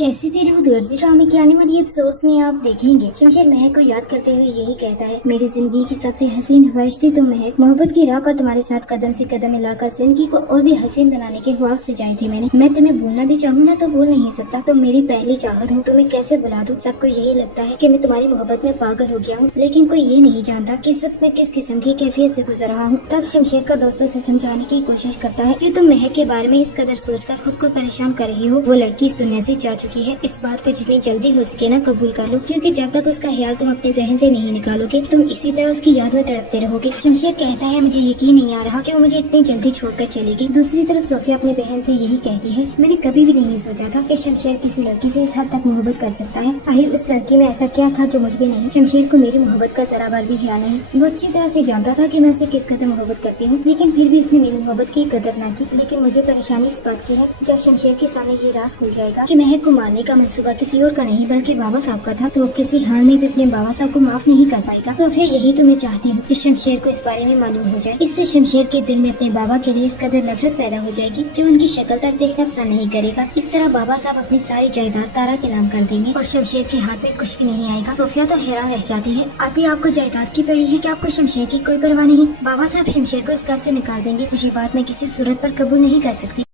कैसी तेरी वो दूरदर्शी ड्रामे की आने वाली एपिसोड्स में आप देखेंगे। शमशेर महक को याद करते हुए यही कहता है, मेरी जिंदगी की सबसे हसीन ख्वाहिश थी तुम महक। मोहब्बत की राह पर तुम्हारे साथ कदम से कदम मिलाकर जिंदगी को और भी हसीन बनाने के ख्वाब से जाई थी मैंने। मैं तुम्हें भूलना भी चाहूँ ना तो भूल नहीं सकता। तुम मेरी पहली चाहत हो, तुम्हें कैसे भुला दूं। सबको यही लगता है कि मैं तुम्हारी मोहब्बत में पागल हो गया हूँ, लेकिन कोई ये नहीं जानता कि इस वक्त मैं किस किस्म की कैफियत से गुजर रहा हूँ। तब शमशेर का दोस्तों से समझाने की कोशिश करता है कि तुम महक के बारे में इस कदर सोचकर खुद को परेशान कर रही हो। वो लड़की इस दुनिया से जा चुकी है। इस बात को जितनी जल्दी हो सके ना कबूल कर लो, क्योंकि जब तक उसका ख्याल तुम अपने जहन से नहीं निकालोगे तुम इसी तरह उसकी याद में तड़पते रहोगे। शमशेर कहता है, मुझे यकीन नहीं आ रहा कि वो मुझे इतनी जल्दी छोड़कर चलेगी। दूसरी तरफ सोफिया अपनी बहन से यही कहती है, मैंने कभी भी नहीं सोचा था कि शमशेर किसी लड़की से इस हद तक मोहब्बत कर सकता है। आखिर उस लड़की में ऐसा क्या था जो मुझ में नहीं। शमशेर को मेरी मोहब्बत का जरा बार भी ख्याल नहीं। वो अच्छी तरह से जानता था कि मैं उसे किस कदर मोहब्बत करती हूँ, लेकिन फिर भी उसने मेरी मोहब्बत की कदर न की। लेकिन मुझे परेशानी इस बात की है, जब शमशेर के सामने ये राज खुल जाएगा कि महक को मारने का मंसूबा किसी और का नहीं बल्कि बाबा साहब का था, तो किसी हाल में भी अपने बाबा साहब को माफ नहीं कर पाएगा। तो फिर यही तो मैं चाहती हूँ कि शमशेर को इस बारे में मालूम हो जाए। इससे शमशेर के दिल में अपने बाबा के लिए इस कदर नफरत पैदा हो जाएगी कि उनकी शक्ल तक देखना पसंद नहीं करेगा। इस तरह बाबा साहब अपनी सारी जायदाद तारा के नाम कर देंगे और शमशेर के हाथ में कुछ भी नहीं आएगा। सोफिया तो हैरान रह जाती है, अभी आपको जायदाद की पड़ी है कि आपको शमशेर की कोई परवाह नहीं। बाबा साहब शमशेर को इस घर से निकाल देंगे। मुझे बात में किसी सूरत पर कबूल नहीं कर सकती।